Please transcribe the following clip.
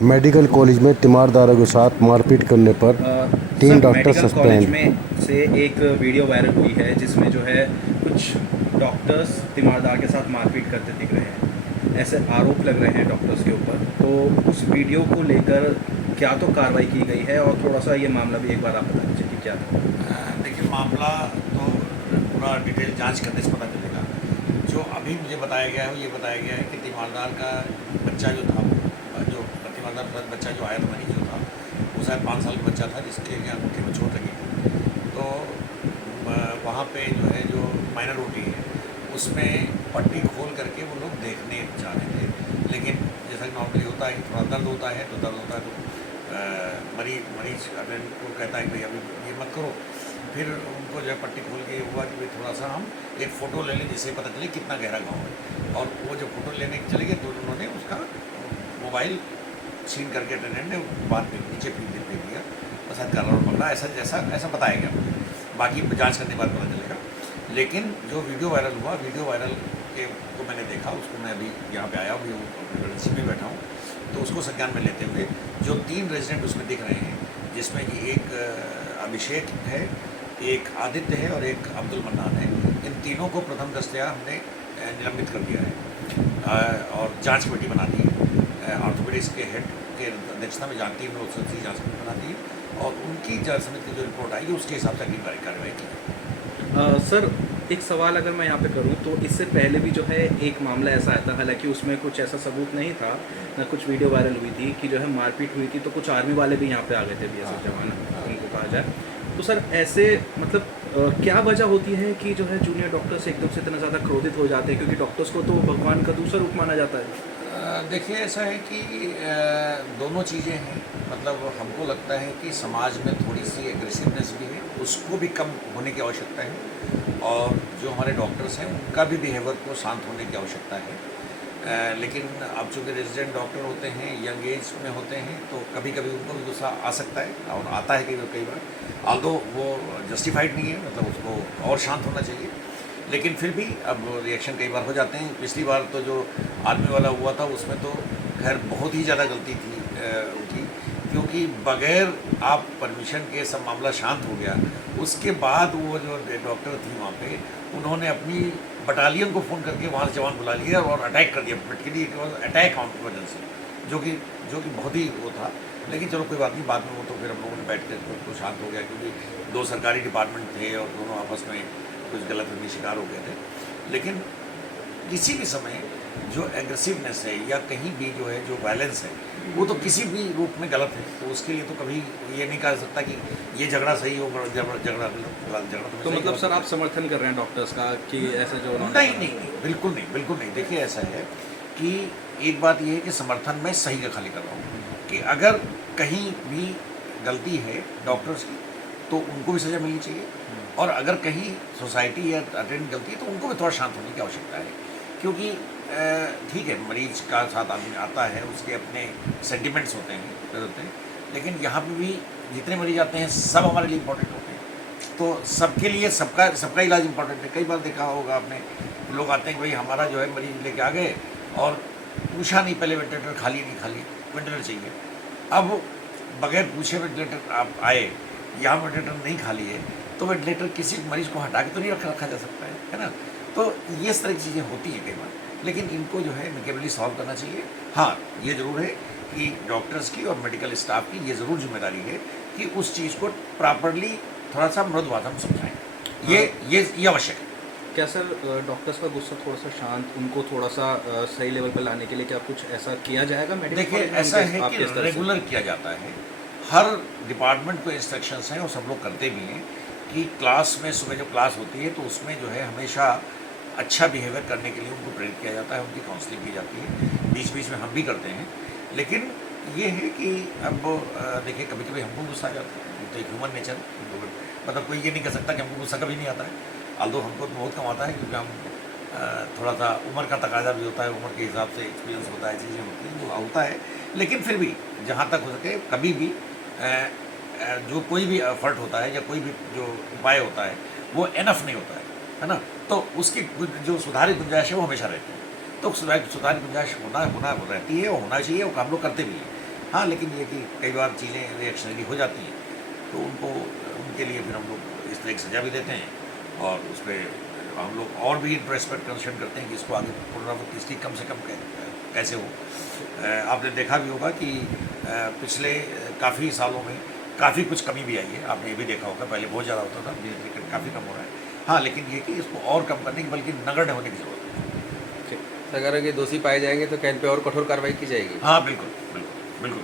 Medical college में तीमारदारों के साथ मारपीट करने पर तीन sir doctor medical college suspend. में से एक वीडियो वायरल हुई है जिसमें जो है कुछ डॉक्टर्स तीमारदार के साथ मारपीट करते दिख रहे हैं। ऐसे आरोप लग रहे हैं डॉक्टर्स के ऊपर। तो उस वीडियो को लेकर क्या तो कार्रवाई की गई है, और थोड़ा सा ये मामला भी एक बार आप बता दीजिए कि क्या था। देखिए, मामला तो पूरा डिटेल जांच करने से पता चलेगा। जो अभी मुझे बताया गया है वो ये बताया गया है कि तीमारदार का बच्चा जो था, जो तीमारदार का बच्चा जो आया था, मरीज जो था, वो शायद 5 साल का बच्चा था जिसके अंगूठे में चोट लगी थी। तो वहाँ पे जो है जो माइनर ओटी है उसमें पट्टी खोल करके वो लोग देखने जा रहे थे। लेकिन जैसा कि नॉर्मली होता है कि थोड़ा दर्द होता है तो मरीज अगर को कहता है कि भाई अभी ये मत करो। फिर उनको जो है पट्टी खोल के ये हुआ कि भाई थोड़ा सा हम एक फ़ोटो ले लें जिससे पता चले कितना गहरा गाँव है। और वो जब फ़ोटो लेने चले गए तो उन्होंने उसका मोबाइल छीन करके अटेंडेंट ने बाद में नीचे फेंक दिया और शायद काला और पकड़ा। ऐसा जैसा ऐसा बताया गया मुझे, बाकी जांच करने के बाद पता चलेगा। लेकिन जो वीडियो वायरल हुआ, वीडियो वायरल के को मैंने देखा, उसको मैं अभी यहाँ पे आया अभी एमरजेंसी में बैठा हूँ, तो उसको संज्ञान में लेते हुए जो 3 रेजिडेंट उसमें दिख रहे हैं, जिसमें कि एक अभिषेक है, एक आदित्य है और एक अब्दुल मन्नान है, इन तीनों को प्रथम दृष्टया हमने निलंबित कर दिया है और जांच कमेटी बना दी है। ऑर्थोपेडिक्स के हेड के अध्यक्षता में जानती है, उसकी जांच कमेटी बना दी है और उनकी जांच समिति की जो रिपोर्ट आएगी उसके हिसाब से अगली कार्रवाई की जाएगी। सर एक सवाल अगर मैं यहाँ पे करूँ तो इससे पहले भी जो है एक मामला ऐसा आया था, हालांकि उसमें कुछ ऐसा सबूत नहीं था, ना कुछ वीडियो वायरल हुई थी कि जो है मारपीट हुई थी, तो कुछ आर्मी वाले भी यहाँ पे आ गए थे, बीएसएफ जवान उनको कहा जाए। तो सर ऐसे मतलब क्या वजह होती है कि जो है जूनियर डॉक्टर्स एकदम से इतना ज़्यादा क्रोधित हो जाते हैं, क्योंकि डॉक्टर्स को तो भगवान का दूसरा रूप माना जाता है। देखिए, ऐसा है कि दोनों चीज़ें हैं। मतलब हमको लगता है कि समाज में थोड़ी सी एग्रेसिवनेस भी है, उसको भी कम होने की आवश्यकता है और जो हमारे डॉक्टर्स हैं उनका भी बिहेवियर को शांत होने की आवश्यकता है। लेकिन अब चूँकि रेजिडेंट डॉक्टर होते हैं, यंग एज में होते हैं, तो कभी कभी उनको भी गुस्सा आ सकता है और आता है कई बार, ऑल्दो वो जस्टिफाइड नहीं है, मतलब उसको और शांत होना चाहिए। लेकिन फिर भी अब रिएक्शन कई बार हो जाते हैं। पिछली बार तो जो आर्मी वाला हुआ था उसमें तो खैर बहुत ही ज़्यादा गलती थी उनकी, क्योंकि बगैर आप परमिशन के सब मामला शांत हो गया। उसके बाद वो जो डॉक्टर थी वहाँ पे, उन्होंने अपनी बटालियन को फ़ोन करके वहाँ से जवान बुला लिया और अटैक कर दिया। Practically it was attack on emergency, जो कि बहुत ही वो था। लेकिन चलो कोई बात नहीं, बाद में वो तो फिर हम लोगों ने बैठ कर तो शांत हो गया, क्योंकि 2 सरकारी डिपार्टमेंट थे और दोनों आपस में कुछ गलतफहमी शिकार हो गए थे। लेकिन किसी भी समय जो एग्रेसिवनेस है या कहीं भी जो है जो वायलेंस है, वो तो किसी भी रूप में गलत है। तो उसके लिए तो कभी ये नहीं कह सकता कि ये झगड़ा सही हो, झगड़ा तो मतलब सर आप समर्थन कर रहे हैं डॉक्टर्स का कि ऐसे जो उन्होंने नहीं नहीं नहीं, बिल्कुल नहीं, बिल्कुल नहीं। देखिए, ऐसा है कि एक बात ये है कि समर्थन मैं सही का खाली कर रहा हूँ कि अगर कहीं भी गलती है डॉक्टर्स की तो उनको भी सज़ा मिलनी चाहिए, और अगर कहीं सोसाइटी या अटेंड गलती है तो उनको भी थोड़ा शांत होने की आवश्यकता है। क्योंकि ठीक है, मरीज का साथ आदमी आता है, उसके अपने सेंटिमेंट्स होते हैं, लेकिन यहाँ पे भी जितने मरीज आते हैं सब हमारे लिए इम्पोर्टेंट होते हैं। तो सबके लिए सबका इलाज इम्पोर्टेंट है। कई बार देखा होगा आपने, लोग आते हैं कि भाई हमारा जो है मरीज लेके आ गए और पूछा नहीं पहले वेंटिलेटर खाली नहीं खाली, वेंटिलेटर चाहिए। अब बगैर पूछे वेंटिलेटर आप आए, यहाँ वेंटिलेटर नहीं खाली है, तो वेंटिलेटर किसी मरीज को हटा के तो नहीं रखा जा सकता है ना। तो ये इस तरह की चीज़ें होती हैं कई बार, लेकिन इनको जो है एमिकेबली सॉल्व करना चाहिए। हाँ, ये ज़रूर है कि डॉक्टर्स की और मेडिकल स्टाफ की ये ज़रूर जिम्मेदारी है कि उस चीज़ को प्रॉपरली थोड़ा सा मृदु भाषा में समझाएं। ये आवश्यक है। क्या सर डॉक्टर्स का गुस्सा थोड़ा सा शांत, उनको थोड़ा सा सही लेवल पर लाने के लिए क्या कुछ ऐसा किया जाएगा मेडिकल देखिए, कॉलेज में? ऐसा है आप कि किस तरह से? रेगुलर किया जाता है, हर डिपार्टमेंट को इंस्ट्रक्शंस हैं और सब लोग करते भी हैं कि क्लास में सुबह जब क्लास होती है तो उसमें जो है हमेशा अच्छा बिहेवियर करने के लिए उनको प्रेरित किया जाता है, उनकी काउंसलिंग की जाती है, बीच बीच में हम भी करते हैं। लेकिन ये है कि अब देखिए, कभी कभी हमको गुस्सा आ जाता है, तो एक ह्यूमन नेचर, मतलब कोई ये नहीं कह सकता कि हमको गुस्सा कभी नहीं आता है। आल्दो हमको तो बहुत कम आता है, क्योंकि हम थोड़ा सा उम्र का तकाजा भी होता है, उम्र के हिसाब से एक्सपीरियंस होता है, चीज़ें होती हैं, वो होता है। लेकिन फिर भी जहाँ तक हो सके कभी भी जो कोई भी एफर्ट होता है या कोई भी जो उपाय होता है वो एनफ नहीं होता है ना। तो उसकी जो सुधारी गुंजाइश है वो हमेशा रहती है। तो सुधारी गुंजाइश होना रहती है और होना चाहिए, और हम लोग करते भी हैं। हाँ, लेकिन ये कि कई बार चीज़ें रिएक्शनरी हो जाती हैं, तो उनको उनके लिए फिर हम लोग इस तरह की सज़ा भी देते हैं और उस पर हम लोग और भी इंटरेस्ट पर कंसर्न करते हैं कि इसको आगे पुनरावृत्ति इसकी कम से कम कैसे हो। आपने देखा भी होगा कि पिछले काफ़ी सालों में काफ़ी कुछ कमी भी आई है, आपने ये भी देखा होगा, पहले बहुत ज़्यादा होता था, धीरे काफ़ी कम हो रहा है। हाँ, लेकिन ये कि इसको और कम करने की बल्कि नगण्य होने की ज़रूरत है। अगर ये दोषी पाए जाएंगे तो कैन पे और कठोर कार्रवाई की जाएगी। हाँ, बिल्कुल बिल्कुल बिल्कुल।